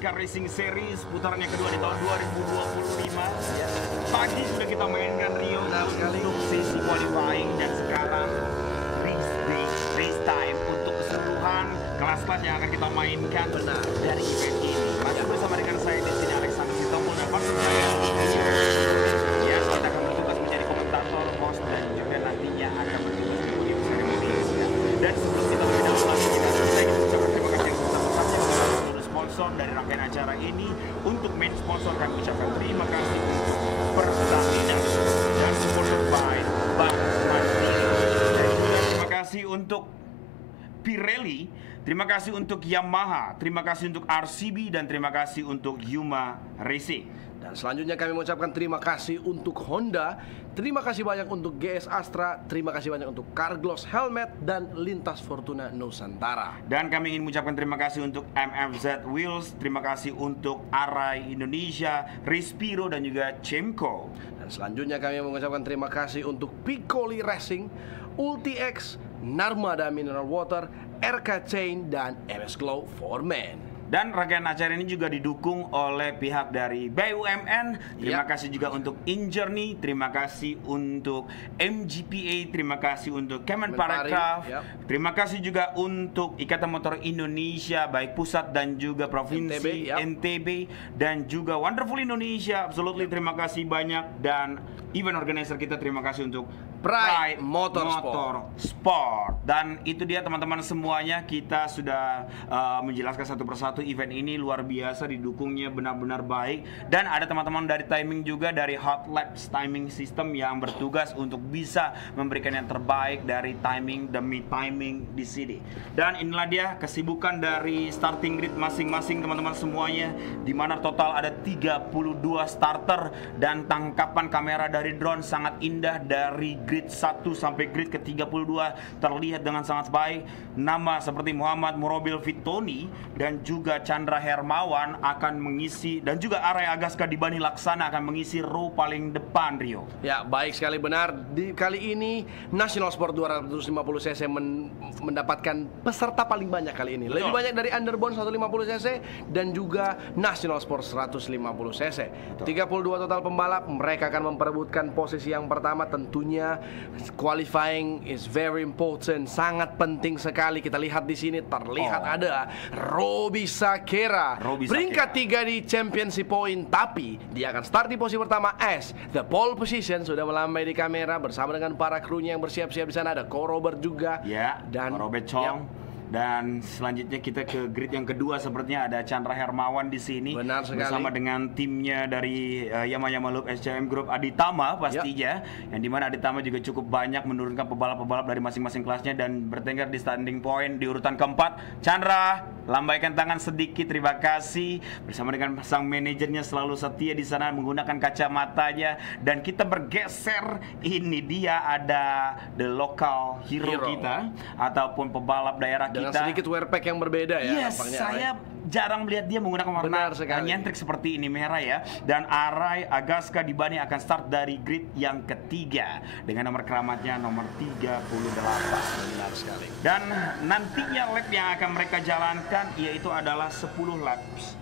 NASCAR Racing Series putaran yang kedua di tahun 2025. Pagi sudah kita mainkan Rio untuk sesi qualifying dan sekarang race time untuk keseluruhan kelas-kelas yang akan kita mainkan dari event ini. Masih bersama dengan saya di sini Alexander Sitompul dan Pak Surya. Ya, kita akan bertugas menjadi komentator, host dan juga nantinya akan bertugas menjadi seremoni. Dan sebelum kita lebih dahulu lagi kita selesai mengucapkan terima kasih yang sebesar-besarnya kepada seluruh sponsor dari rangkaian acara ini. Untuk main sponsor kami ucapkan terima kasih untuk Pertamina dan supported by Bank Mandiri. Dan juga terima kasih untuk Pirelli, terima kasih untuk Yamaha, terima kasih untuk RCB, dan terima kasih untuk Yuma Racing. Dan selanjutnya kami mengucapkan terima kasih untuk Honda, terima kasih banyak untuk GS Astra, terima kasih banyak untuk Carglass Helmet dan Lintas Fortuna Nusantara. Dan kami ingin mengucapkan terima kasih untuk MFZ Wheels, terima kasih untuk Arai Indonesia, Respiro, dan juga Cemco. Dan selanjutnya kami mengucapkan terima kasih untuk Piccoli Racing, UltiX, Narmada Mineral Water, RK Chain, dan MS Glow for Men. Dan rangkaian acara ini juga didukung oleh pihak dari BUMN. Terima kasih juga untuk InJourney, terima kasih untuk MGPA, terima kasih untuk Kemenparekraf, terima kasih juga untuk Ikatan Motor Indonesia, baik pusat dan juga provinsi, NTB, dan juga Wonderful Indonesia. Absolutely, terima kasih banyak. Dan event organizer kita terima kasih untuk Pride Motorsport. Dan itu dia teman-teman semuanya, kita sudah menjelaskan satu persatu. Event ini luar biasa, didukungnya benar-benar baik. Dan ada teman-teman dari timing juga, dari Hot Labs Timing System yang bertugas untuk bisa memberikan yang terbaik dari timing demi timing di sini. Dan inilah dia kesibukan dari starting grid masing-masing teman-teman semuanya, di mana total ada 32 starter. Dan tangkapan kamera dari drone sangat indah, dari grid 1 sampai grid ke-32 terlihat dengan sangat baik. Nama seperti Muhammad Murobil Fitoni dan juga Chandra Hermawan akan mengisi, dan juga Arai Agaska Dibani Laksana akan mengisi row paling depan, Rio. Ya, baik sekali, benar. Kali ini National Sport 250cc mendapatkan peserta paling banyak kali ini. Lebih banyak dari Underbone 150cc dan juga National Sport 150cc. 32 total pembalap, mereka akan memperebutkan posisi yang pertama. Tentunya qualifying is very important, sangat penting sekali. Kita lihat di sini terlihat ada Roby Sakera, peringkat 3 di championship point, tapi dia akan start di posisi pertama as the pole position. Sudah melambai di kamera bersama dengan para krunya yang bersiap-siap di sana. Ada Ko Robert juga, dan Robert Chong. Dan selanjutnya kita ke grid yang kedua, sepertinya ada Chandra Hermawan di sini. Benar sekali. Bersama dengan timnya dari Yama Loop SCM Group, Aditama pastinya. Yang dimana Aditama juga cukup banyak menurunkan pebalap-pebalap dari masing-masing kelasnya dan bertengkar di standing point di urutan keempat. Chandra, lambaikan tangan sedikit, terima kasih. Bersama dengan sang manajernya selalu setia di sana menggunakan kacamatanya. Dan kita bergeser, ini dia ada the local hero kita ataupun pebalap daerah kita. Dengan sedikit wear pack yang berbeda ya. Yes, saya jarang melihat dia menggunakan warna nyentrik seperti ini, merah ya. Dan Arai Agaska Dibani akan start dari grid yang ketiga dengan nomor keramatnya nomor 38. Benar sekali. Dan nantinya lap yang akan mereka jalankan yaitu adalah 10 laps.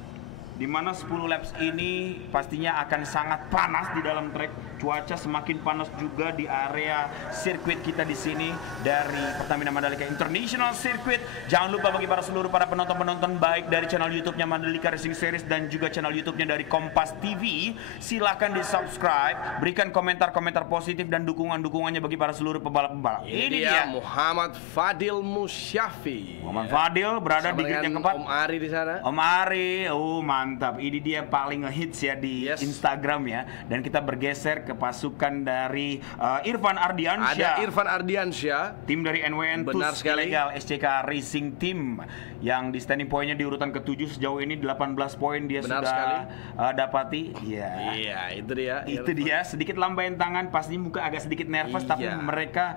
Di mana 10 laps ini pastinya akan sangat panas di dalam track. Cuaca semakin panas juga di area sirkuit kita di sini dari Pertamina Mandalika International Circuit. Jangan lupa bagi seluruh para penonton-penonton baik dari channel YouTube-nya Mandalika Racing Series dan juga channel YouTube-nya dari Kompas TV, silakan di-subscribe, berikan komentar-komentar positif dan dukungan-dukungannya bagi para seluruh pebalap-pebalap. Ini dia Muhammad Fadil Musyafi. Muhammad Fadil berada di grid yang keempat. Om Ari di sana. Om Ari, mantap. Ini dia paling ngehits ya di Instagram ya. Dan kita bergeser ke pasukan dari Irfan Ardiansyah. Ada Irfan Ardiansyah, tim dari NWN Tools Ilegal SCK Racing Team, yang di standing pointnya di urutan ke-7 sejauh ini 18 poin dia sudah dapati. Iya, itu dia. Itu dia, sedikit lambaian tangan, pastinya muka agak sedikit nervous, tapi mereka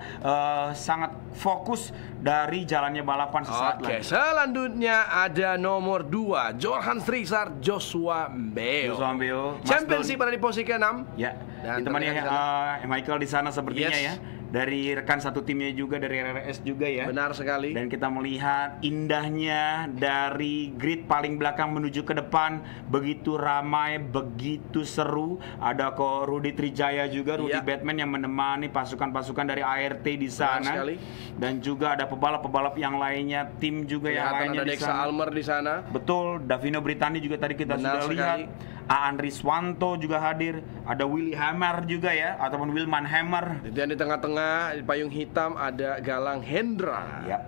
sangat fokus dari jalannya balapan sesaat lagi. Selanjutnya ada nomor 2, Johan Strizar, Joshua Mbeo. Championship pada di posisi ke-6. Ya. Ditemani Michael di sana sepertinya ya. dari rekan satu timnya juga, dari RRS juga ya. Benar sekali. Dan kita melihat indahnya dari grid paling belakang menuju ke depan, begitu ramai, begitu seru. Ada kok Rudy Trijaya juga, Rudy Batman yang menemani pasukan-pasukan dari ART di sana. Dan juga ada pebalap-pebalap yang lainnya, tim juga yang lainnya di sana. Ada Almer di sana. Betul, Davino Britani juga tadi kita sudah lihat. Aan Riswanto juga hadir, ada Willy Hammer juga ya, ataupun Wilman Hammer. Dan di tengah-tengah di payung hitam ada Galang Hendra. Ya,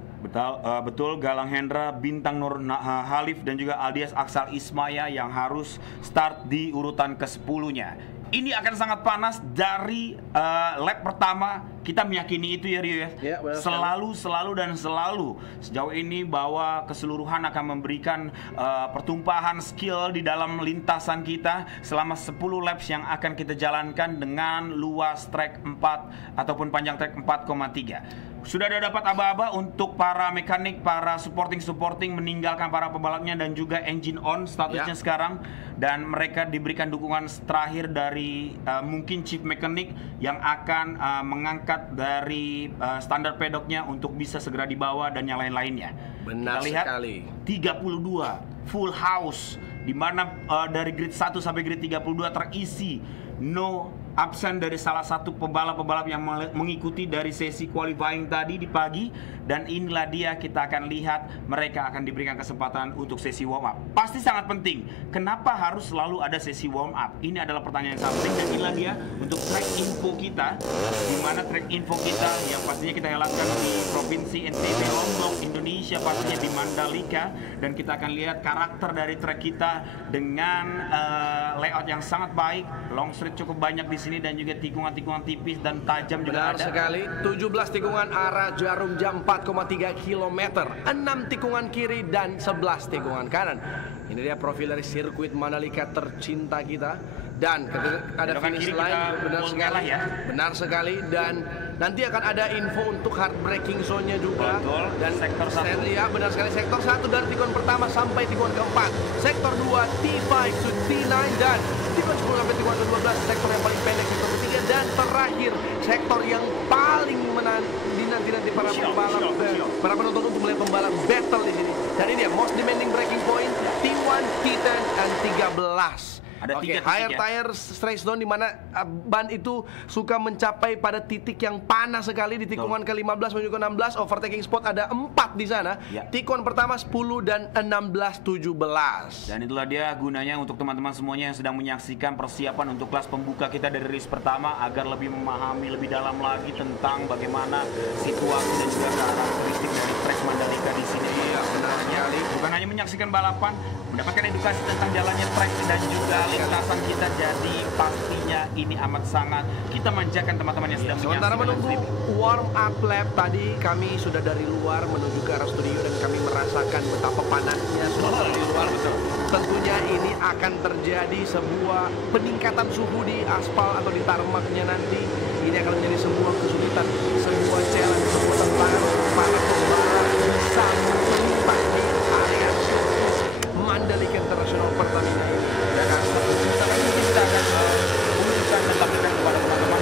betul Galang Hendra, Bintang Nur Halif dan juga Aldias Aksal Ismaya yang harus start di urutan ke-10-nya. Ini akan sangat panas dari lap pertama, kita meyakini itu ya Rio ya. Selalu sejauh ini bahwa keseluruhan akan memberikan pertumpahan skill di dalam lintasan kita selama 10 laps yang akan kita jalankan dengan luas track 4 ataupun panjang track 4,3. Sudah ada dapat aba-aba untuk para mekanik, para supporting meninggalkan para pebalapnya dan juga engine on statusnya sekarang, dan mereka diberikan dukungan terakhir dari mungkin chief mechanic yang akan mengangkat dari standar pedoknya untuk bisa segera dibawa dan yang lain-lainnya. Benar kita lihat sekali. 32 full house, di mana dari grid 1 sampai grid 32 terisi, no absen dari salah satu pebalap-pebalap yang mengikuti dari sesi qualifying tadi di pagi. Dan inilah dia, kita akan lihat mereka akan diberikan kesempatan untuk sesi warm up. Pasti sangat penting. Kenapa harus selalu ada sesi warm up? Ini adalah pertanyaan yang sangat penting. Dan inilah dia untuk track info kita, di mana track info kita yang pastinya kita helatkan di Provinsi NTB, Lombok, Indonesia, pastinya di Mandalika. Dan kita akan lihat karakter dari track kita dengan layout yang sangat baik, long straight cukup banyak di sini dan juga tikungan-tikungan tipis dan tajam juga. Benar sekali. 17 tikungan arah jarum jam 4,3 km, 6 tikungan kiri dan 11 tikungan kanan. Ini dia profil dari sirkuit Mandalika tercinta kita. Dan ada finish line, benar sekali. Dan nanti akan ada info untuk hard braking zone-nya juga. Betul. Dan sektor 1. Ya, benar sekali. Sektor 1 dari tikungan pertama sampai tikungan keempat. Sektor 2 T5 to T9 dan tikungan 10 sampai tikungan ke-12. Sektor yang paling pendek sektor ketiga, dan terakhir sektor yang paling dinanti para pembalap, para penonton untuk melihat pembalap battle di sini. Dan ini ya most demanding braking point T1, T10 dan 13. Ada higher tire straight zone, di mana ban itu suka mencapai pada titik yang panas sekali di tikungan ke-15 menuju ke-16. Overtaking spot ada 4 di sana. Tikungan pertama 10 dan 16, 17. Dan itulah dia gunanya untuk teman-teman semuanya yang sedang menyaksikan persiapan untuk kelas pembuka kita dari race pertama, agar lebih memahami lebih dalam lagi tentang bagaimana situasi dan juga karakteristik dari track Mandalika di sini. Iya, benar sekali. Bukan hanya menyaksikan balapan, mendapatkan edukasi tentang jalannya track dan juga lintasan kita. Jadi pastinya ini amat sangat kita manjakan teman-teman yang sedang menyaksikan. Sementara menunggu warm up lap tadi, kami sudah dari luar menuju ke arah studio dan kami merasakan betapa panasnya suasana di luar. Betul. Tentunya ini akan terjadi sebuah peningkatan suhu di aspal atau di tarmaknya nanti. Ini akan menjadi sebuah kesulitan, sebuah challenge, sebuah tantangan untuk para pembalap bisa melintas di area Mandalika International Pertamina ini. Dan kita akan urusan melakukan kepada teman-teman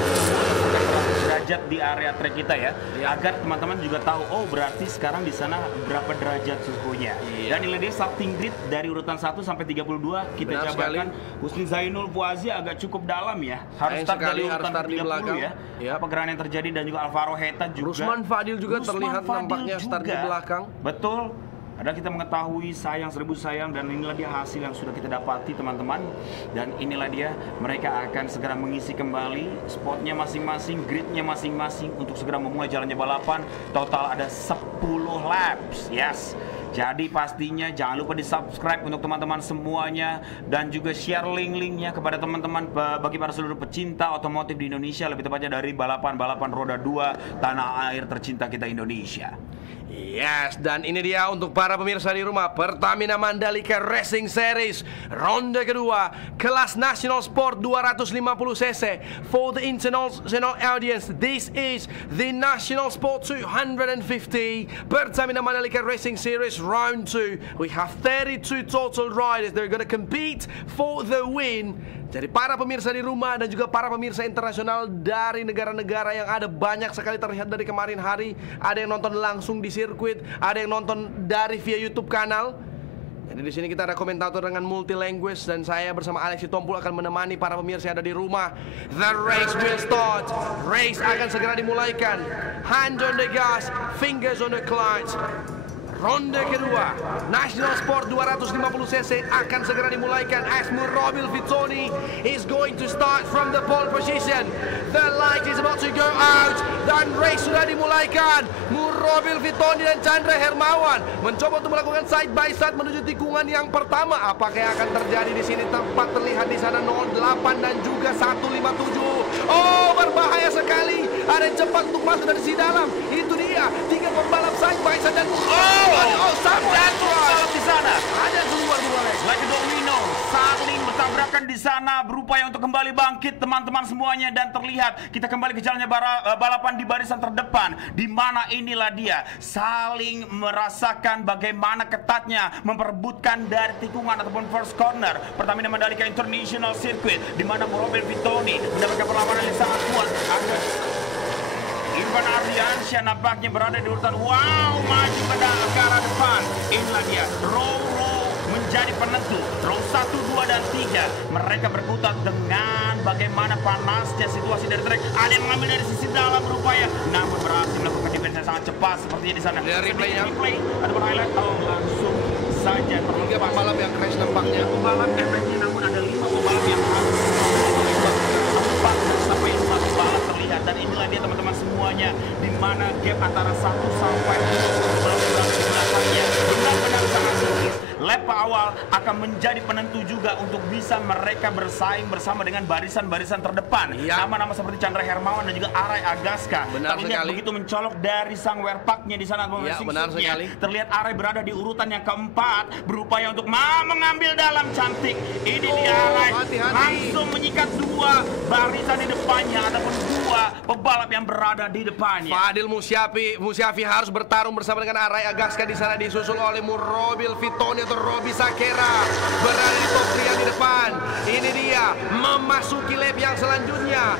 derajat di area track kita ya, agar teman-teman juga tahu, oh berarti sekarang di sana berapa derajat suhunya. Dan ini dia starting grid dari urutan 1 sampai 32 kita jabarkan. Husni Zainul Fuazi agak cukup dalam ya, harus start dari urutan 30 ya. Apa gerangan yang terjadi, dan juga Alvaro Heta juga. Rusman Fadil juga terlihat nampaknya start di belakang. Betul. Ada kita mengetahui sayang seribu sayang, dan inilah dia hasil yang sudah kita dapati teman-teman. Dan inilah dia, mereka akan segera mengisi kembali spotnya masing-masing, gridnya masing-masing untuk segera memulai jalannya balapan. Total ada 10 laps, yes. Jadi pastinya jangan lupa di subscribe untuk teman-teman semuanya, dan juga share link-linknya kepada teman-teman bagi para seluruh pecinta otomotif di Indonesia, lebih tepatnya dari balapan-balapan roda 2 tanah air tercinta kita Indonesia. Yes, dan ini dia untuk para pemirsa di rumah, Pertamina Mandalika Racing Series ronde kedua, kelas National Sport 250cc. For the international audience, this is the National Sport 250 Pertamina Mandalika Racing Series round 2. We have 32 total riders. They're going to compete for the win. Jadi para pemirsa di rumah dan juga para pemirsa internasional dari negara-negara yang ada, banyak sekali terlihat dari kemarin hari. Ada yang nonton langsung di sirkuit, ada yang nonton dari via YouTube kanal. Jadi di sini kita ada komentator dengan multi language dan saya bersama Alex Sitompul akan menemani para pemirsa yang ada di rumah. The race will start. Race akan segera dimulaikan. Hand on the gas, fingers on the clutch. Ronde kedua National Sport 250cc akan segera dimulaikan as Murrobil Vitoni is going to start from the pole position. The light is about to go out dan race sudah dimulaikan. Murrobil Vitoni dan Chandra Hermawan mencoba untuk melakukan side by side menuju tikungan yang pertama. Apakah yang akan terjadi di sini? Tempat terlihat di sana 08 dan juga 157. Oh, berbahaya sekali. Ada yang cepat untuk masuk dari si dalam. Itu dia 3 pembalap side by side dan sangat di sana. Ada keluar lagi domino saling bertabrakan di sana, berupaya untuk kembali bangkit teman-teman semuanya, dan terlihat kita kembali ke jalannya balapan di barisan terdepan, di mana inilah dia saling merasakan bagaimana ketatnya memperebutkan dari tikungan ataupun first corner Pertamina Mandalika International Circuit, di mana Murrobil Vitoni mendapatkan perlawanan yang sangat kuat. Irfan Ardiansyah nampaknya berada di urutan maju ke arah depan. Inilah dia row menjadi penentu. Row 1, 2, dan 3 mereka berkutat dengan bagaimana panasnya situasi dari trek. Ada yang mengambil dari sisi dalam berupaya, namun berhasil melakukan defense yang sangat cepat sepertinya di sana. Replay ada highlight langsung saja terlihat pembalap yang crash nampaknya. Pembalap efeknya, namun ada 5 pembalap yang harus 4 sampai 5 pembalap terlihat, dan inilah dia teman-teman semuanya, di mana gap antara 1 sampai 10 pembalap di belakangnya benar-benar sangat tipis. Lap awal akan menjadi penentu juga untuk bisa mereka bersaing bersama dengan barisan-barisan terdepan. Nama-nama seperti Chandra Hermawan dan juga Aray Agaska. Benar terlihat sekali. begitu mencolok dari sang werpaknya di sana. Benar sekali. Terlihat Aray berada di urutan yang keempat, berupaya untuk mengambil dalam cantik. Ini dia Aray langsung menyikat 2 barisan di depannya ataupun 2 pebalap yang berada di depannya. Fadil Musyafi harus bertarung bersama dengan Aray Agaska di sana, disusul oleh Murrobil Vitoni atau Roby Sakera berada di top 3 di depan. Ini dia memasuki lap yang selanjutnya.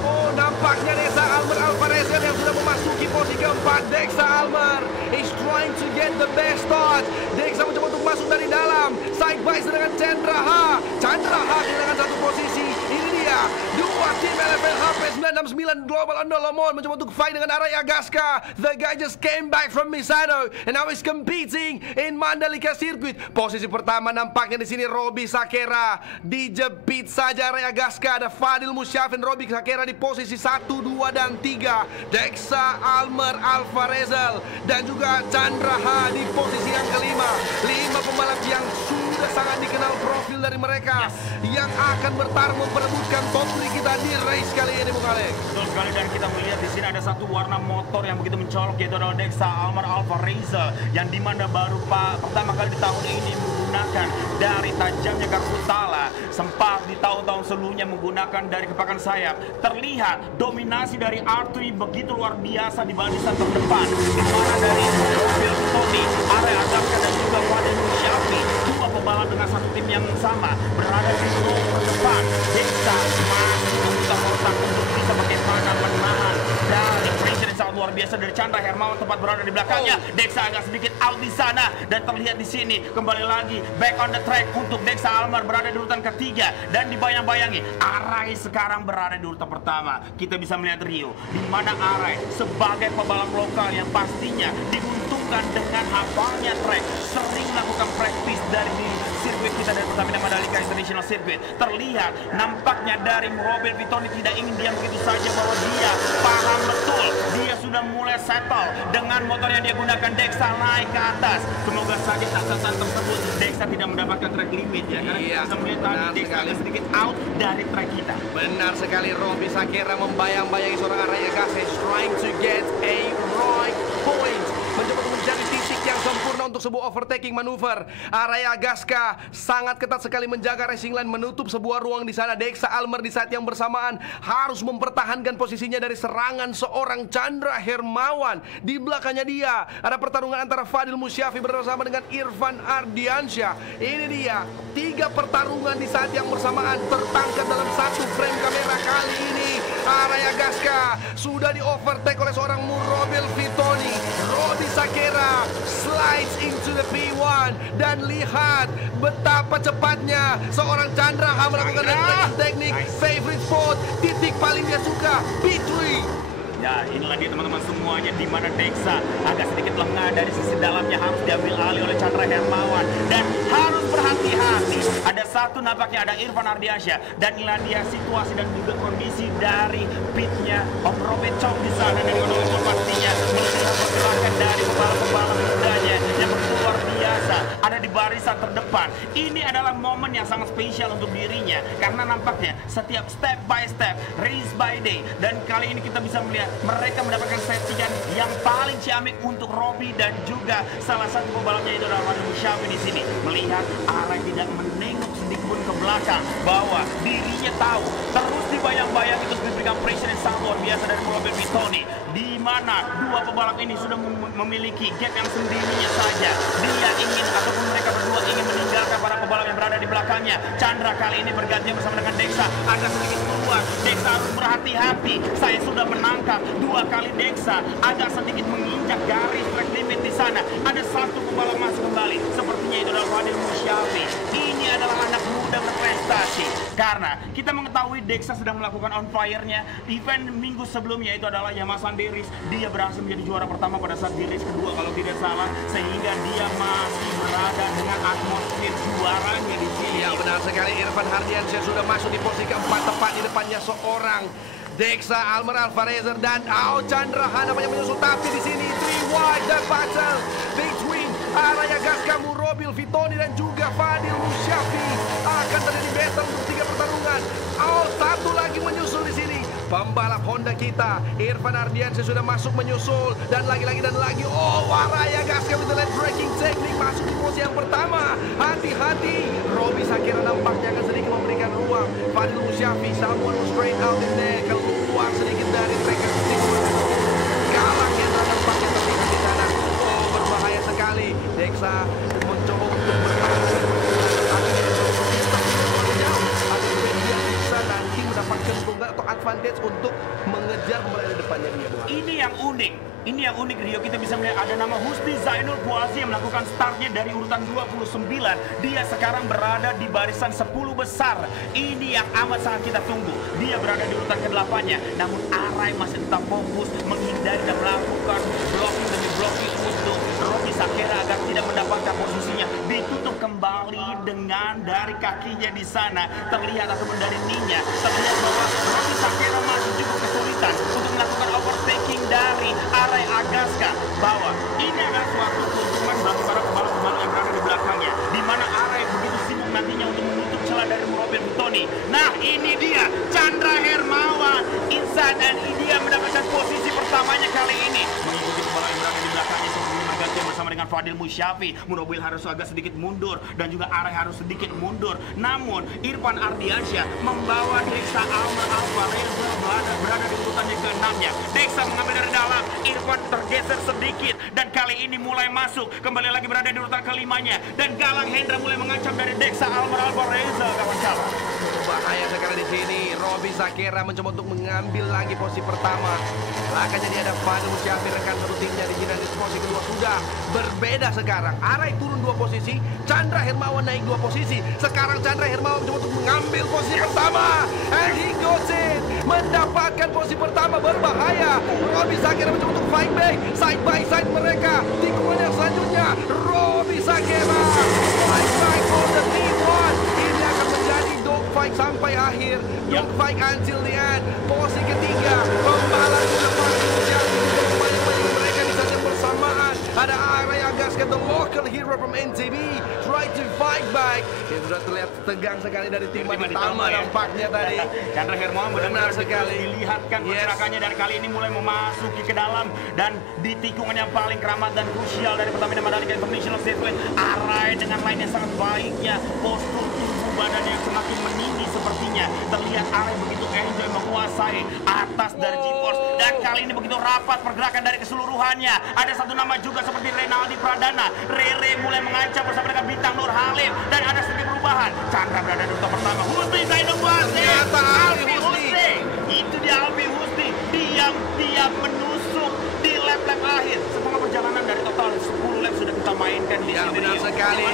Oh, nampaknya Dexa Almer Alvarez yang sudah memasuki posisi keempat. Dexa Almer is trying to get the best start. Dexa mencoba untuk masuk dari dalam. Side by side dengan Chandra H. Chandra H dengan satu posisi. Ini dia 2 tim LFL HP 969 Global Andolomon mencoba untuk fight dengan Aray Agaska. The guy just came back from Misano and now he's competing in Mandalika Circuit. Posisi pertama nampaknya di sini Roby Sakera. Dijepit saja Aray Agaska. Ada Fadil Musyafi, Roby Sakera di posisi 1, 2, dan 3. Dexa Almer Alvarezel dan juga Chandra H di posisi yang kelima. 5 pembalap yang sudah sangat dikenal profil dari mereka yang akan bertarung memperebutkan top 3 kita di race kali ini, Bung Alex. Betul sekali, dan kita melihat di sini ada satu warna motor yang begitu mencolok, yaitu adalah Dexa Almer Alvarezel, yang dimana baru pertama kali di tahun ini menggunakan dari tajamnya garpu tala. Sempat di tahun-tahun sebelumnya menggunakan dari kepakan sayap. Terlihat dominasi dari R3 begitu luar biasa di barisan terdepan, di mana dari Murrobil Vitoni, Aray Agaska dan juga Fadil Musyafi, 2 pembalap dengan satu tim yang sama berada di row terdepan. Dexa masih membuka otak untuk bisa bagaimana menahan dari pressure yang sangat luar biasa dari Chandra Hermawan tempat berada di belakangnya. Dexa agak sedikit out di sana, dan terlihat di sini kembali lagi back on the track untuk Dexa Almer berada di urutan ketiga, dan dibayang-bayangi Aray sekarang berada di urutan pertama. Kita bisa melihat Rio, di mana Aray sebagai pebalap lokal yang pastinya diuntungkan dengan hafalnya track, sering melakukan practice dari di sirkuit kita dari Pertamina Mandalika International Circuit. Terlihat nampaknya dari Murrobil Vitoni tidak ingin diam begitu saja, bahwa dia paham betul, dia sudah mulai settle dengan motor yang dia gunakan. Dexa naik ke atas. Semoga saja saat tersebut Dexa tidak mendapatkan track limit ya, karena kita bisa melihat tadi Dexa agak sedikit out dari track kita. Benar sekali, Roby Sakera membayang-bayangi seorang Aray Agaska trying to get a right point, mencoba untuk mencari titik yang sempurna untuk sebuah overtaking manuver. Araya Gaska sangat ketat sekali menjaga racing line, menutup sebuah ruang di sana. Dexa Almer di saat yang bersamaan harus mempertahankan posisinya dari serangan seorang Chandra Hermawan. Di belakangnya dia ada pertarungan antara Fadil Musyafi bersama dengan Irfan Ardiansyah. Ini dia 3 pertarungan di saat yang bersamaan tertangkap dalam satu frame kamera. Kali ini Araya Gaska sudah di overtake oleh seorang Murobil Vitoni. Roby Sakera slides into the P1 dan lihat betapa cepatnya seorang Chandra melakukan teknik favorite spot, titik paling dia suka, P3. Ya, inilah dia teman-teman semuanya, di mana Dexa agak sedikit lengah dari sisi dalamnya, harus diambil alih oleh Chandra Hermawan dan harus berhati-hati. Ada satu nampaknya ada Irfan Ardiansyah, dan inilah dia situasi dan juga kondisi dari pitnya Om Robert Chong di sana, dan juga pastinya melihat pergerakan dari pembalap-pembalap mudanya yang luar biasa ada di barisan terdepan. Ini adalah momen yang sangat spesial untuk dirinya karena nampaknya setiap step by step, race by day, dan kali ini kita bisa melihat mereka mendapatkan settingan yang paling ciamik untuk Roby dan juga salah satu pembalapnya itu adalah Fadil Musyafi di sini. Melihat Arai tidak menengok sedikit pun ke belakang bahwa dirinya tahu, terus dibayang-bayang itu diberikan pressure yang sangat luar biasa dari Murobil Vitoni, di mana dua pembalap ini sudah memiliki gap yang sendirinya saja. Dia ingin ataupun mereka berdua ingin meninggalkan para pembalap yang berada di belakangnya. Chandra kali ini bergantian bersama dengan Dexa, agak sedikit keluar. Dexa harus berhati-hati. Saya sudah menangkap 2 kali Dexa agak sedikit menginjak garis track limit di sana. Ada satu pembalap masuk kembali, sepertinya itu adalah Fadil Musyafi. Ini adalah anak muda berprestasi karena kita mengetahui Dexa sedang melakukan on fire-nya. Event minggu sebelumnya itu adalah Yamaha Sanderis. Dia berhasil menjadi juara pertama pada saat di race kedua kalau tidak salah, sehingga dia masih berada dengan atmosfer juaranya di sini. Ya, benar sekali. Irfan Ardiansyah sudah masuk di posisi keempat, tepat di depannya seorang Dexa Almer Alvarezer dan Chandra namanya menyusul, tapi di sini 3 wide dan battle between Araya Gaska, Murobil Vitoni dan juga Fadil Musyafi. Akan terjadi battle untuk 3 pertarungan. Satu lagi menyusul di sini. Pembalap Honda kita, Irfan Ardiansyah sudah masuk menyusul, dan lagi-lagi dan lagi. Araya Gaska with the lane braking technique masuk di posisi yang pertama. Hati-hati, Roby Sakera nampaknya akan sedikit memberikan ruang. Fadil Musyafi, someone was straight out in there, keluar sedikit dari track. Galang yang nampaknya terlihat di sana. Berbahaya sekali. Dexa mencoba untuk bertahan. Nanti mendapatkan tunggal atau advantage untuk mengejar pembalap di depannya dia. Ini yang unik Rio, kita bisa melihat ada nama Husni Zainul Buazi yang melakukan startnya dari urutan 29. Dia sekarang berada di barisan 10 besar. Ini yang amat sangat kita tunggu. Dia berada di urutan ke-8-nya. Namun Arai masih tetap fokus menghindari dan melakukan blocking demi blocking untuk Roby Sakera agar tidak mendapatkan posisinya. Ditutup kembali dengan dari kakinya di sana. Terlihat ataupun dari kninya terlihat bahwa Roby Sakera masih cukup kesulitan untuk melakukan overtaking dari Arai Gaska, bahwa ini adalah suatu keuntungan bagi para pembalap-pembalap yang berada di belakangnya, di mana Arai begitu sibuk nantinya untuk menutup celah dari Murobil Vitoni. Nah, ini dia Chandra Hermawan inside, dan dia mendapatkan posisi pertamanya kali ini mengikuti pembalap yang berada di belakangnya sebelum bergantian bersama dengan Fadil Musyafi. Murobil harus agak sedikit mundur dan juga Arai harus sedikit mundur. Namun Irfan Ardiansyah membawa Dexa Almer Alvarezer berada di urutannya ke-6-nya. Dexa mengambil dari dalam, Irfan tergeser sedikit dan kali ini mulai masuk, kembali lagi berada di urutan ke-5-nya, dan Galang Hendra mulai mengancam dari Dexa Almer Alvarezer, kawan-kawan. Bahaya sekali di sini. Roby Sakera mencoba untuk mengambil lagi posisi pertama. Akan jadi ada Fadil Musyafi, rekan serutinnya di sini di posisi kedua. Sudah berbeda sekarang. Arai turun 2 posisi, Chandra Hermawan naik 2 posisi. Sekarang Chandra Hermawan mencoba untuk mengambil posisi pertama, and he goes in, mendapatkan posisi pertama. Berbahaya. Roby Sakera mencoba untuk fight back, side by side mereka. Tikungan yang selanjutnya, Roby Sakera fight back for the P1. Ini akan menjadi dogfight sampai akhir. Dogfight until the end. Posisi ketiga, pembalap di depan mereka di saat yang bersamaan. Ada Araya Gaska Agaska, the local hero from NTB, try to fight back. Dia sudah terlihat tegang sekali dari tim Maditama nampaknya tadi. Chandra Hermawan benar-benar sekali dilihatkan pergerakannya, dan kali ini mulai memasuki ke dalam dan di tikungan yang paling keramat dan krusial dari Pertamina Mandalika International Speedway. Arai dengan line yang sangat baiknya, postur tubuh badan yang semakin meninggi sepertinya. Terlihat Arai begitu enjoy menguasai atas dari G-Force, dan kali ini begitu rapat pergerakan dari keseluruhannya. Ada satu nama juga seperti Renaldi Pradana. Rere mulai mengancam bersama dengan Bintang Nur Halim, dan ada sedikit perubahan. Chandra berada di urutan pertama. Husni Zainal Wasi. Alfi Husni. Itu dia Alfi Husni. Diam-diam menusuk di lap-lap akhir. Setengah perjalanan dari total 10 lap sudah kita mainkan di sini. Benar sekali.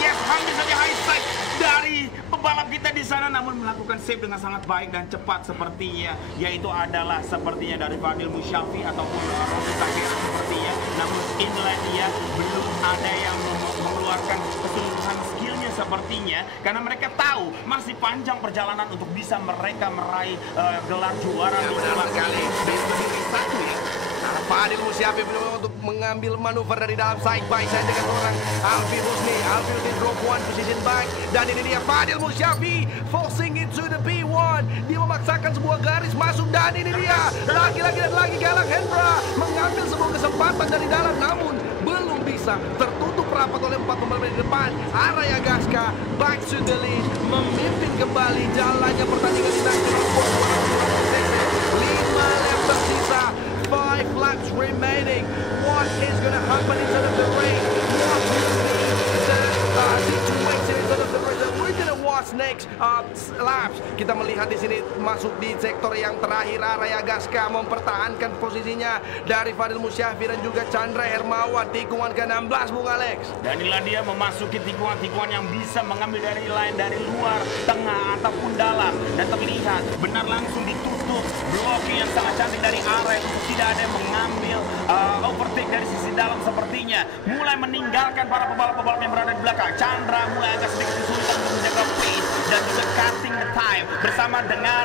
Yes, hampir saja high side dari pembalap kita di sana, namun melakukan save dengan sangat baik dan cepat sepertinya, yaitu adalah sepertinya dari Fadil Musyafi ataupun Rosi Tahir sepertinya. Namun inilah dia, belum ada yang mengeluarkan keseluruhan skillnya sepertinya, karena mereka tahu masih panjang perjalanan untuk bisa mereka meraih gelar juara di sekali. satu ya. Fadil Musyafi untuk mengambil manuver dari dalam side by side dengan orang Alfi Husni. Alfi Husni drop one position back, dan ini dia Fadil Musyafi forcing it to the P1. Dia memaksakan sebuah garis masuk, dan ini dia lagi-lagi dan lagi Galang Hendra mengambil sebuah kesempatan dari dalam, namun belum bisa, tertutup rapat oleh 4 pembalap di depan. Arai Agaska back to the lead, memimpin kembali jalannya pertandingan di National Sport 5 lap tersisa. 5 laps remaining. What is going to happen inside of the race? What will be the situation inside of the race? We're going to watch next laps. Kita melihat di sini masuk di sektor yang terakhir. Arai Agaska mempertahankan posisinya dari Fadil Musyafi dan juga Chandra Hermawan. Tikungan ke-16, Bung Alex. Dan inilah dia memasuki tikungan-tikungan yang bisa mengambil dari line dari luar, tengah ataupun dalam, dan terlihat benar langsung ditutup blocking yang sangat cantik dari Arai. Tidak ada yang mengambil overtake dari sisi dalam sepertinya. Mulai meninggalkan para pembalap-pembalap yang berada di belakang. Chandra mulai agak sedikit kesulitan untuk menjaga pace dan juga cutting the time bersama dengan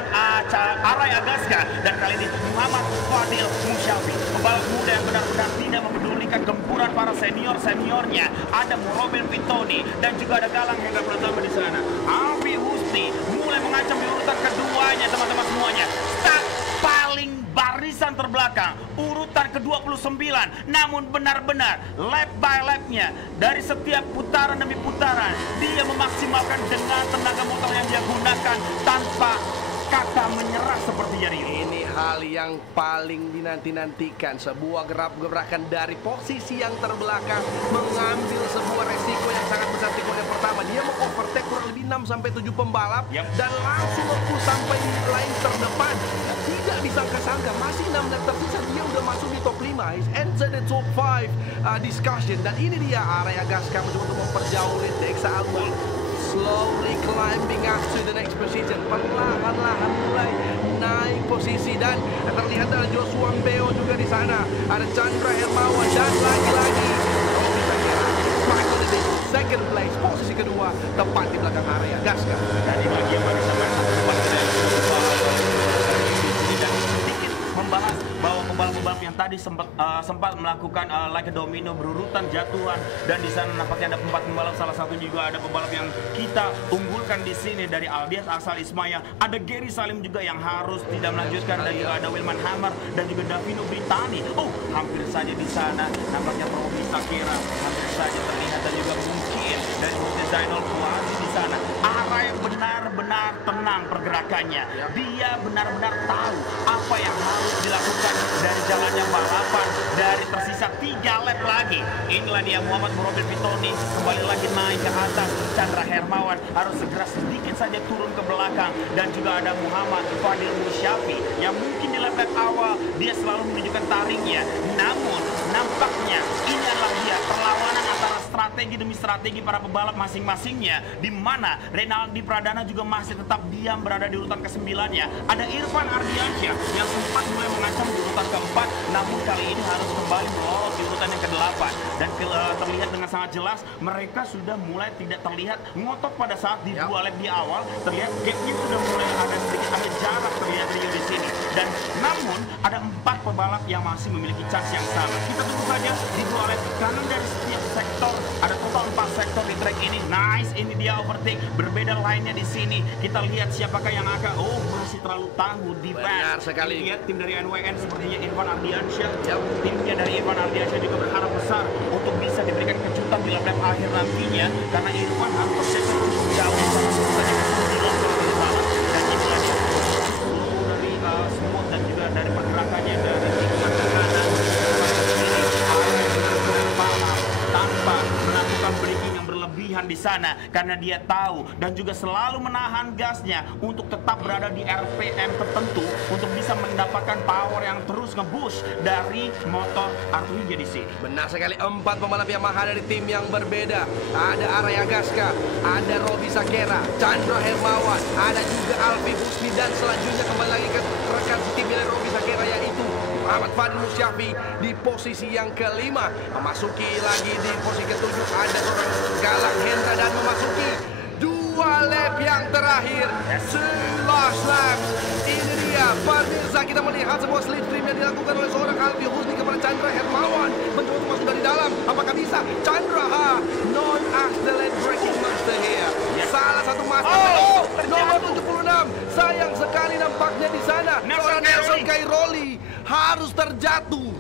Arai Agaska. Dan kali ini Muhammad Fadil Musyafi, pembalap muda yang benar-benar tidak mempedulikan gempuran para seniornya. Ada Robin Vitoni dan juga ada Galang Hendra Pratama di sana. Alfi Husni mulai mengancam di urutan keduanya, teman-teman semuanya. Start paling barisan terbelakang, urutan ke-29. Namun benar-benar lap by lapnya, dari setiap putaran demi putaran, dia memaksimalkan dengan tenaga motor yang dia gunakan tanpa kata menyerah sepertinya Rio. Ini hal yang paling dinanti-nantikan, sebuah gerak-gerakan dari posisi yang terbelakang, mengambil sebuah resiko yang sangat besar. Tikungan yang pertama dia mengovertake kurang lebih 6-7 pembalap dan langsung nge-push sampai di line terdepan. Tidak disangka-sangka, masih 6 lap tersisa dia udah masuk di top 5. He's entered the top 5 discussion, dan ini dia Arai Agaska mencoba untuk memperjauh Texa Albon. Slowly climbing up to the next position. Perlahan-lahan mulai naik posisi, dan terlihat ada Joshua Mbeo juga di sana. Ada Chandra Hermawan dan lagi-lagi Robi Tahira. Second place, posisi kedua tepat di belakang Arai Agaska. Dan di bagian barisan sedikit membahas bahwa pembalap-pembalap yang tadi sempat melakukan like a domino berurutan jatuhan, dan di sana nampaknya ada 4 pembalap, salah satu juga ada pembalap yang kita unggulkan di sini dari Aldias Aksal Ismaya. Ada Gary Salim juga yang harus tidak melanjutkan, dan juga ada Wilman Hammer dan juga Davino Britani. Oh, hampir saja di sana nampaknya Robi Sakira hampir saja terlihat, dan juga mungkin dari Husni Zainal Wasi di sana. Arai benar-benar tenang pergerakannya. Dia benar-benar tahu apa yang harus dilakukan dari jalannya balapan. Dari tersisa 3 lap lagi, inilah dia Muhammad Robin Vitoni kembali lagi naik ke atas. Chandra Hermawan harus segera sedikit saja turun ke belakang, dan juga ada Muhammad Fadil Musyafi yang mungkin di lap awal dia selalu menunjukkan taringnya, namun nampaknya ini adalah dia perlawanan antara strategi demi strategi para pebalap masing-masingnya, di mana Renaldi Pradana juga masih tetap diam berada di urutan ke-9-nya. Ada Irfan Ardiansyah yang sempat mulai mengancam di urutan ke-4, namun kali ini harus kembali lolos di urutan yang ke-8. Dan terlihat dengan sangat jelas mereka sudah mulai tidak terlihat ngotot pada saat di dua lap di awal. Terlihat gapnya sudah mulai ada sedikit ada jarak terlihat Rio di sini. Dan namun ada 4 pebalap yang masih memiliki chance yang sama. Kita tunggu saja di dua lap karena dari setiap sektor ada total 4 sektor di track ini. Nice, ini dia overtake. Berbeda lainnya di sini. Kita lihat siapakah yang akan masih terlalu tangguh di Benar sekali. Lihat tim dari NWN sepertinya Irfan Ardiansyah. Timnya dari Irfan Ardiansyah juga berharap besar untuk bisa diberikan kejutan di lap-lap akhir nantinya, karena Irfan harus bergeser jauh saja di lompor dari balap. Dan inilah dia dari smooth dan juga dari pergerakannya dari tikungan ke kanan tanpa melakukan braking yang berlebihan di sana, karena dia tahu dan juga selalu menahan gasnya untuk tetap berada di RPM tertentu untuk bisa mendapatkan power yang terus nge-boost dari motor Artuija di sini. Benar sekali, 4 pembalap Yamaha dari tim yang berbeda. Ada Araya Gaska, ada Robi Sakera, Chandra Hermawan, ada juga Alfi Husni, dan selanjutnya kembali lagi ke rekan tim dari Robi Sakera yaitu Muhammad Fadil Musyafi di posisi yang kelima. Memasuki lagi di posisi ke-7 ada seorang Galang Hendra, dan memasuki 2 lap yang terakhir. Last lap. Ini dia pemirsa, kita melihat sebuah slipstream yang dilakukan oleh seorang Alfi Husni kepada Chandra Hermawan. Mencoba untuk masuk dari dalam. Apakah bisa? Chandra non-accelerate braking master here. Salah satu master nomor 76. Sayang sekali nampaknya di sana. Nelson Cairoli harus terjatuh.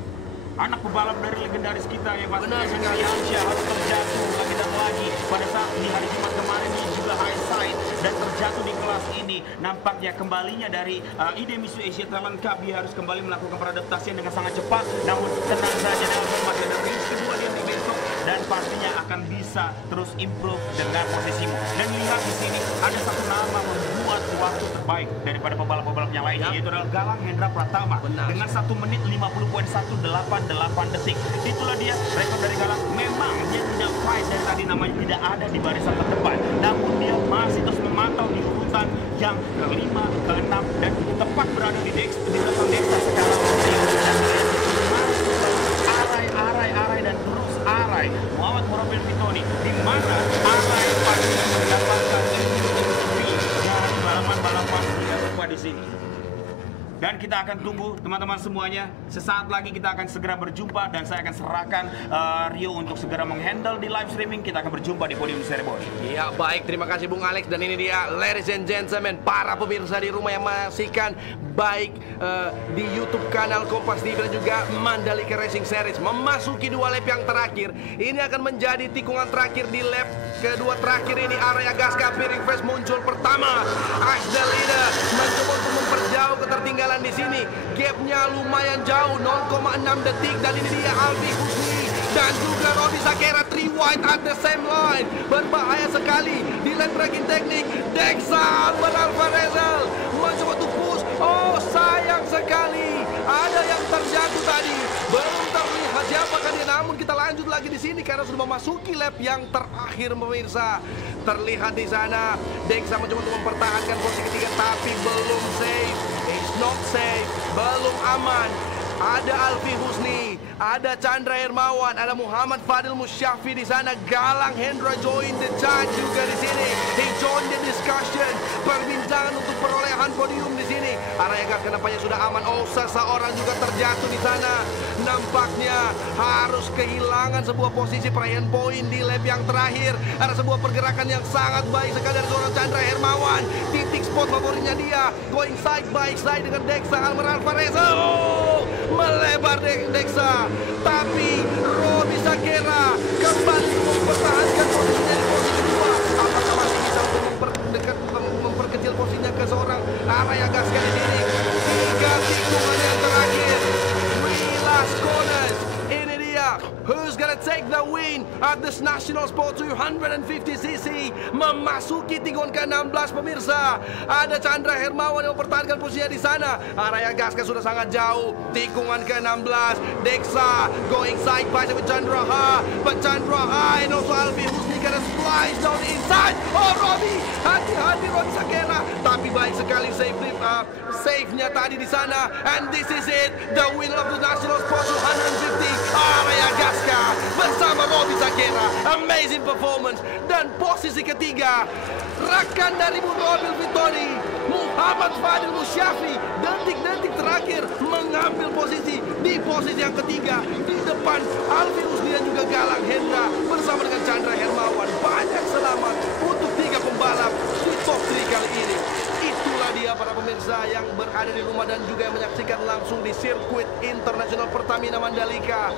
Anak pebalap dari legendaris kita yang Benar sekali. harus terjatuh lagi dan lagi pada saat di hari Jumat kemarin ini juga high side dan terjatuh di kelas ini. Nampaknya kembalinya dari IDEMISU Asia Talent Cup, dia harus kembali melakukan peradaptasian dengan sangat cepat. Namun tenang saja, Nelson masih ada race kedua dia di besok dan pastinya akan bisa terus improve dengan posisimu. Dan lihat di sini ada satu nama membuat waktu terbaik daripada pebalap-pebalap yang lainnya, yaitu adalah Galang Hendra Pratama. Benar. Dengan 1 menit 50.188 detik. Itulah dia rekor dari Galang. Memang dia tidak fight dari tadi, namanya tidak ada di barisan terdepan. Namun dia masih terus memantau di urutan yang ke-5, ke-6 dan tepat berada di belakang Dexa sekarang. Arai dan terus arai. Muhammad Murabil Fitoni di mana arai pasti mendapatkan dari balapan-balapan yang lupa di sini. Dan kita akan tunggu teman-teman semuanya. Sesaat lagi kita akan segera berjumpa dan saya akan serahkan Rio untuk segera menghandle di live streaming. Kita akan berjumpa di podium ceremony. Ya baik, terima kasih Bung Alex. Dan ini dia, ladies and gentlemen, para pemirsa di rumah yang menyaksikan baik di YouTube kanal Kompas TV dan juga Mandalika Racing Series. Memasuki 2 lap yang terakhir. Ini akan menjadi tikungan terakhir di lap kedua terakhir ini. Araya Gaska Piring Fresh muncul pertama. Axel Leader mencoba untuk memperjauh ketertinggalan di sini. Gapnya lumayan jauh, 0,6 detik. Dan ini dia Alfi Husni dan juga Robi Sakera, 3 wide at the same line. Berbahaya sekali di lane braking teknik. Dexa Alvarez mencoba untuk push. Oh sayang sekali, ada yang terjatuh tadi. Belum terlihat siapakah dia, namun kita lanjut lagi di sini karena sudah memasuki lap yang terakhir pemirsa. Terlihat di sana Dexa mencoba untuk mempertahankan posisi ketiga tapi belum safe. It's not safe, belum aman. Ada Alfi Husni, ada Chandra Hermawan, ada Muhammad Fadil Musyafi di sana. Galang Hendra join the chat juga di sini. He join the discussion, perbincangan untuk perolehan podium di sini. Araya Gaska nampaknya sudah aman. Oh, seseorang juga terjatuh di sana. Nampaknya harus kehilangan sebuah posisi peraihan poin di lap yang terakhir. Ada sebuah pergerakan yang sangat baik sekali dari seorang Chandra Hermawan. Titik spot favoritnya dia, going side by side dengan Dexa Alvarez. Oh, melebar Dexa, tapi Robi Sakera kembali mempertahankan posisinya di posisi 2. Apakah masih bisa untuk memperkecil posisinya ke seorang Araya Gaska di sini? 3 tikungan yang terakhir, 3 last corners. Ini dia, who's gonna take the win? at this National Sport 250cc memasuki tikungan ke-16 pemirsa. Ada Chandra Hermawan yang mempertahankan posisinya di sana. Araya Gaska sudah sangat jauh. Tikungan ke-16, Dexa going side by side with Chandra Ha, but Chandra Ha and also Alfi Husni gonna slice down the inside. Oh Robbie, hati-hati Robbie Sakera. Tapi baik sekali save-nya tadi di sana. And this is it, the winner of the National Sport 250, Araya Gaska bersama Robbie Sakera. Amazing performance. Dan posisi ketiga, rekan dari mobil Vitoni, Muhammad Fadil Musyafi, detik-detik terakhir mengambil posisi di posisi yang ketiga di depan Alfi Husni dan juga Galang Hendra bersama dengan Chandra Hermawan. Banyak selamat untuk 3 pembalap di top 3 kali ini. Itulah dia para pemirsa yang berada di rumah dan juga yang menyaksikan langsung di sirkuit internasional Pertamina Mandalika.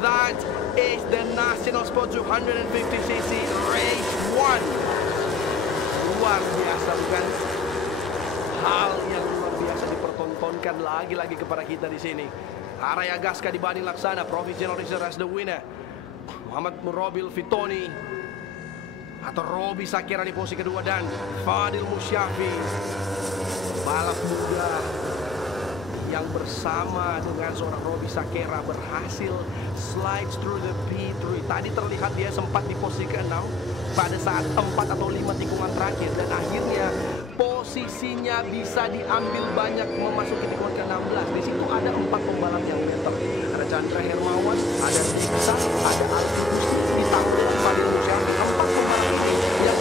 That is the National Sport 250cc Race 1. Luar biasa bukan? Hal yang luar biasa dipertontonkan lagi-lagi kepada kita di sini. Araya Gaska dibanding Laksana, Provisional Racer as the winner. Muhammad Murabil Vitoni atau Robbie Sakera di posisi kedua dan Fadil Musyafi, balap muda yang bersama dengan seorang Robbie Sakera berhasil slide through the P3. Tadi terlihat dia sempat di posisi ke-6 pada saat 4 atau 5 tikungan terakhir dan akhirnya posisinya bisa diambil banyak memasuki tikungan ke-16. Di situ ada 4 pembalap yang better. Ada Chandra Hermawan, ada Diksa, ada Alfi Husni, ditambah dengan Fadil Musyafi. 4 pembalap ini yang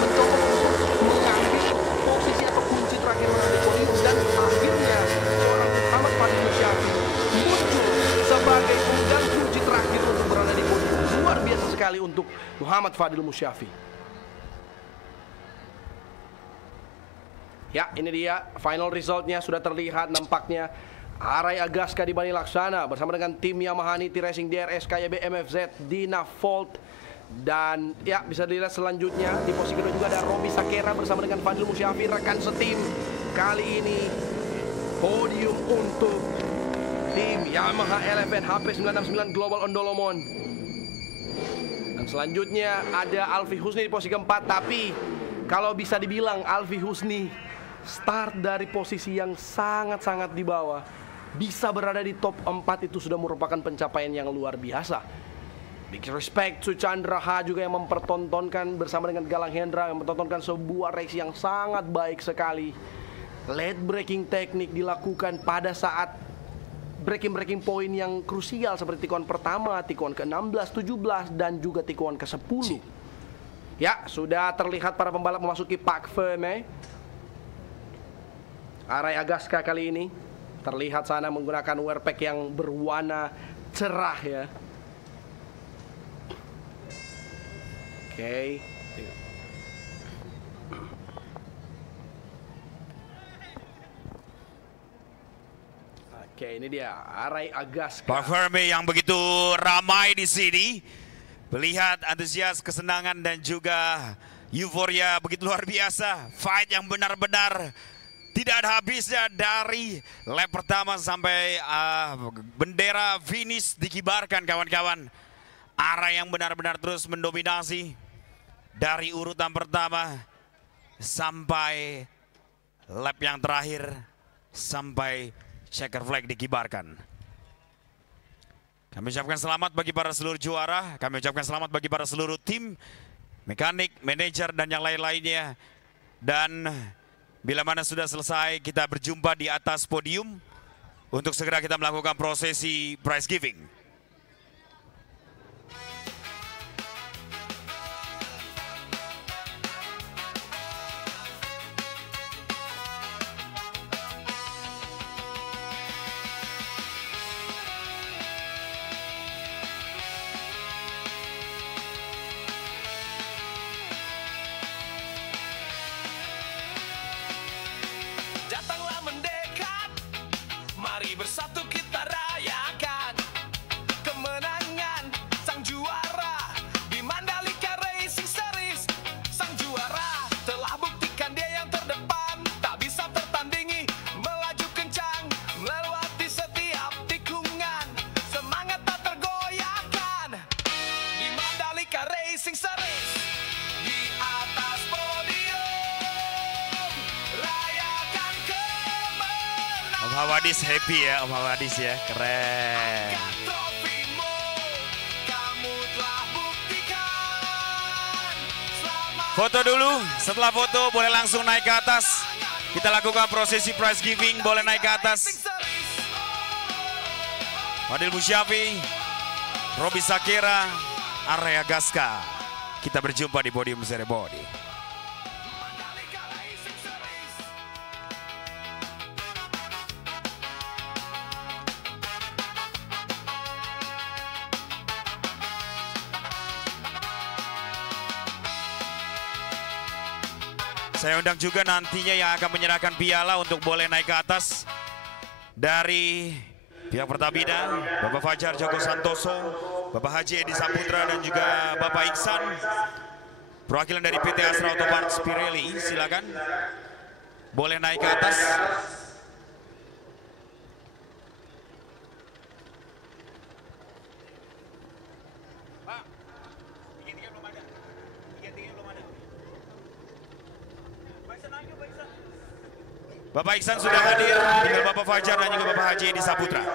mencoba untuk mengambil posisi atau kunci terakhir mengambil podium dan akhirnya seorang Muhammad Fadil Musyafi muncul sebagai pemegang kunci terakhir untuk berada di podium. Luar biasa sekali untuk Muhammad Fadil Musyafi. Ya, ini dia final resultnya sudah terlihat nampaknya. Araya Gaska dibanding Laksana bersama dengan tim Yamaha Niti Racing DRS KYB MFZ Dina Volt. Dan ya bisa dilihat selanjutnya di posisi kedua juga ada Robbie Sakera bersama dengan Fadil Musyafi rekan setim. Kali ini podium untuk tim Yamaha LFN HP 969 Global Ondolomon. Dan selanjutnya ada Alfi Husni di posisi keempat. Tapi kalau bisa dibilang Alfi Husni start dari posisi yang sangat-sangat di bawah, bisa berada di top 4 itu sudah merupakan pencapaian yang luar biasa. Big respect to Chandra Ha juga yang mempertontonkan bersama dengan Galang Hendra yang mempertontonkan sebuah race yang sangat baik sekali. Late braking teknik dilakukan pada saat braking point yang krusial seperti tikungan pertama, tikungan ke-16, 17 dan juga tikungan ke-10. Ya, sudah terlihat para pembalap memasuki Parc Fermé. Araya Gaska kali ini terlihat sana menggunakan wear pack yang berwarna cerah ya. Oke. Oke, ini dia Araya Gaska. Parc Fermé yang begitu ramai di sini. Melihat antusias, kesenangan dan juga euforia begitu luar biasa. Fight yang benar-benar tidak ada habisnya dari lap pertama sampai bendera finish dikibarkan kawan-kawan. Arah yang benar-benar terus mendominasi dari urutan pertama sampai lap yang terakhir sampai checker flag dikibarkan. Kami ucapkan selamat bagi para seluruh juara, kami ucapkan selamat bagi para seluruh tim, mekanik, manajer dan yang lain-lainnya. Dan bila mana sudah selesai, kita berjumpa di atas podium untuk segera kita melakukan prosesi prize giving. Datanglah mendekat, mari bersatu kita rayakan. Om Hawadis happy ya, Om Hawadis ya, keren. Foto dulu, setelah foto boleh langsung naik ke atas. Kita lakukan prosesi prize giving, boleh naik ke atas. Fadil Musyafi, Robi Sakira, Arya Gaska. Kita berjumpa di podium ceremony. Saya undang juga nantinya yang akan menyerahkan piala untuk boleh naik ke atas dari pihak Pertamina, Bapak Fajar Joko Santoso, Bapak Haji Edi Saputra dan juga Bapak Iksan. Perwakilan dari PT Astra Auto Parts Pirelli, silakan boleh naik ke atas. Bapak Iksan sudah hadir, tinggal Bapak Fajar dan juga Bapak Haji Edi Saputra.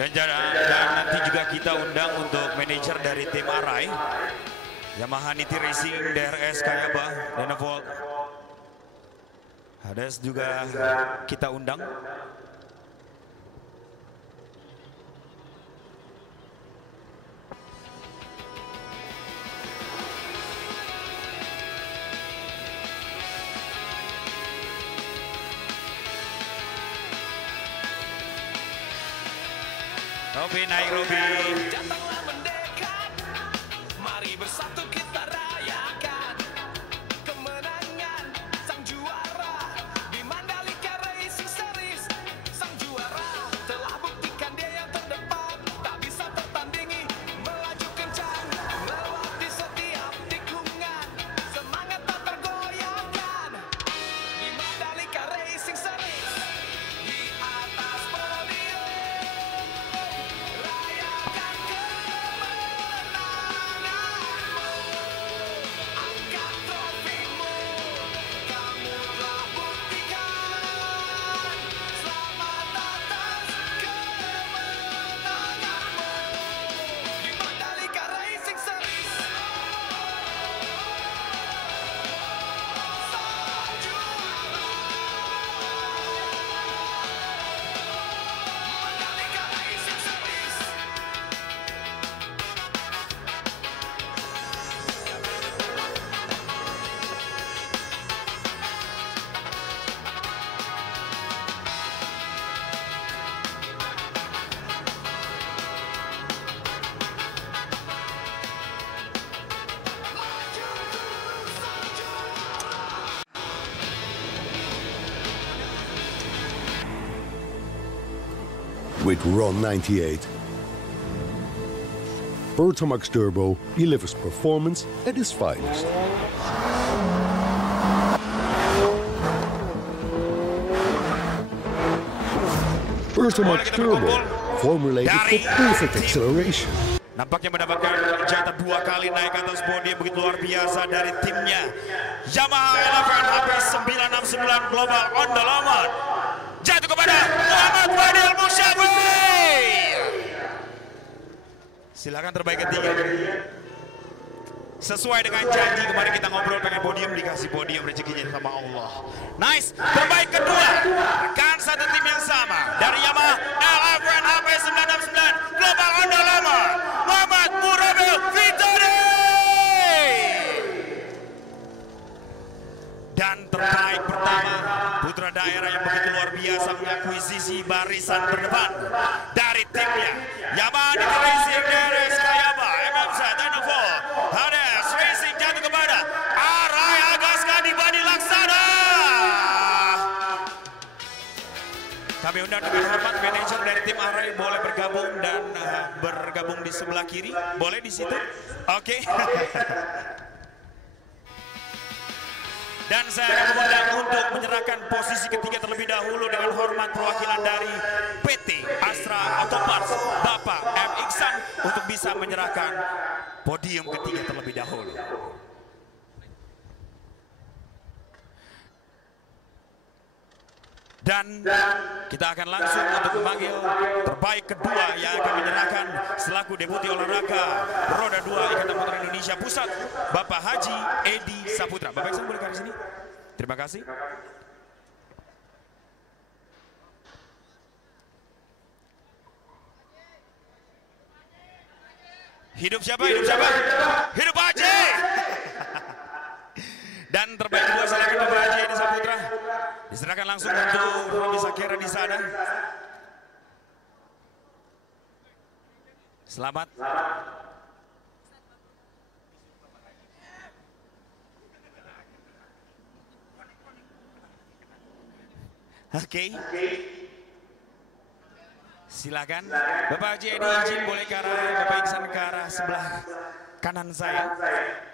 Dan nanti juga kita undang untuk manajer dari tim Arai, Yamaha Niti Racing, DRS Kayaba, Dynavolt. Hades juga kita undang. Robi naik Robi. Datanglah mendekat, mari bersatu kita rayakan kemenangan sang juara di Mandalika Racing Series. Sang juara telah buktikan dia yang terdepan, tak bisa tertandingi, melaju kencang, melewati setiap tikungan, semangat tak tergoyahkan di Mandalika Racing Series. Di atas podium rayakan kemenanganmu, angkat trofimu, kamu telah buktikan. Selamat atas kemenanganmu di Mandalika Racing Series. Sang juara Mandalika Racing Series. With Ron 98. Pertamax Turbo delivers performance at its finest. Pertamax Turbo, formulated for perfect acceleration. Nampaknya mendapatkan jatah 2 kali naik ke atas podium begitu luar biasa dari timnya Yamaha Eleven HP 969 Global on the limit. Jatuh kepada Muhammad Fadil Musyafi. Silakan terbaik ketiga. Sesuai dengan janji kemarin kita ngobrol pengen podium, dikasih podium, rezekinya sama Allah. Nice, terbaik kedua. Rekan satu tim yang sama dari Yamaha Eleven HP 969 Global on the limit. Muhammad Murabil Fitri. Dan terbaik pertama, putra daerah yang begitu luar biasa mengakuisisi barisan terdepan dari timnya Yamaha Niti Racing, DRS Kayaba, MMZ, Dynavolt, Hades Racing jatuh kepada Araya Gaska di Bani Laksana. Kami undang dengan hormat manajer dari tim Arai boleh bergabung dan bergabung di sebelah kiri. Boleh di situ? Oke. Dan saya akan mengundang untuk menyerahkan posisi ketiga terlebih dahulu dengan hormat perwakilan dari PT Astra Auto Parts, Bapak M. Iksan, untuk bisa menyerahkan podium ketiga terlebih dahulu. Dan kita akan langsung untuk memanggil terbaik kedua yang akan menyerahkan selaku Deputi Olahraga Roda 2 Ikatan Motor Indonesia Pusat, Bapak Haji Edi Saputra. Bapak Iksan boleh ke sini? Terima kasih. Hidup siapa? Hidup siapa? Hidup Haji! Dan terbaik kedua silakan Bapak Haji Edi Saputra. Diserahkan langsung untuk Roni Sakira di sana. Selamat. Oke. Silakan. Bapak Haji Edi izin boleh ke arah Bapak Iksan ke arah sebelah kanan saya.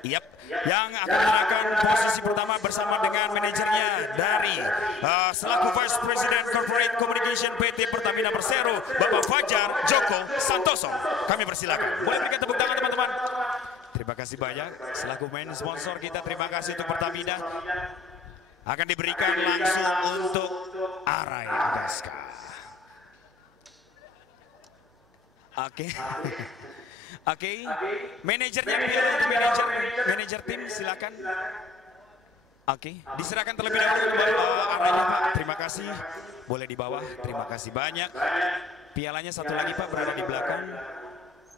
Yap. Yang akan menyerahkan posisi pertama bersama dengan manajernya dari selaku Vice President Corporate Communication PT Pertamina Persero, Bapak Fajar Joko Santoso. Kami persilakan. Boleh berikan tepuk tangan teman-teman. Terima kasih banyak. Selaku main sponsor kita, terima kasih untuk Pertamina. Akan diberikan langsung untuk Arai Agaska. Oke. Oke, manajernya manajer tim silakan. Oke, diserahkan terlebih dahulu arahnya Pak. Terima kasih. Boleh di bawah. Terima kasih banyak. Pialanya satu lagi Pak berada di belakang.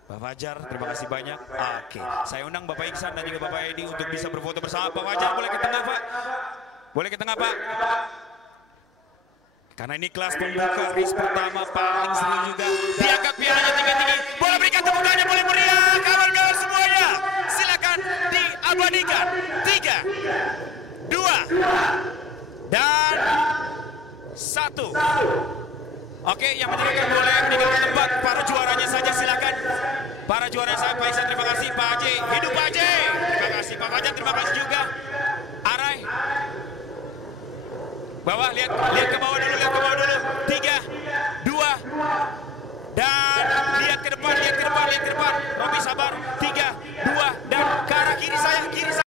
Pak Fajar, terima kasih banyak. Oke, saya undang Bapak Iksan dan juga Bapak Edi untuk bisa berfoto bersama. Pak Fajar boleh ke tengah Pak. Boleh ke tengah Pak. Karena ini kelas pembuka race pertama paling seru juga. Diangkat pialanya tinggi-tinggi. Boleh berikan tepuk tangannya, boleh meriah. Kawan-kawan semuanya. Silakan diabadikan. 3, 2, dan 1. Oke, yang menyerahkan boleh meninggalkan tempat. Para juaranya saja silakan. Para juara saya, Pak Iksan, terima kasih. Pak Haji, hidup Pak Haji. Terima kasih Pak Fajar, terima kasih juga. Arai. Bawah, lihat ke bawah dulu, lihat ke bawah dulu. 3,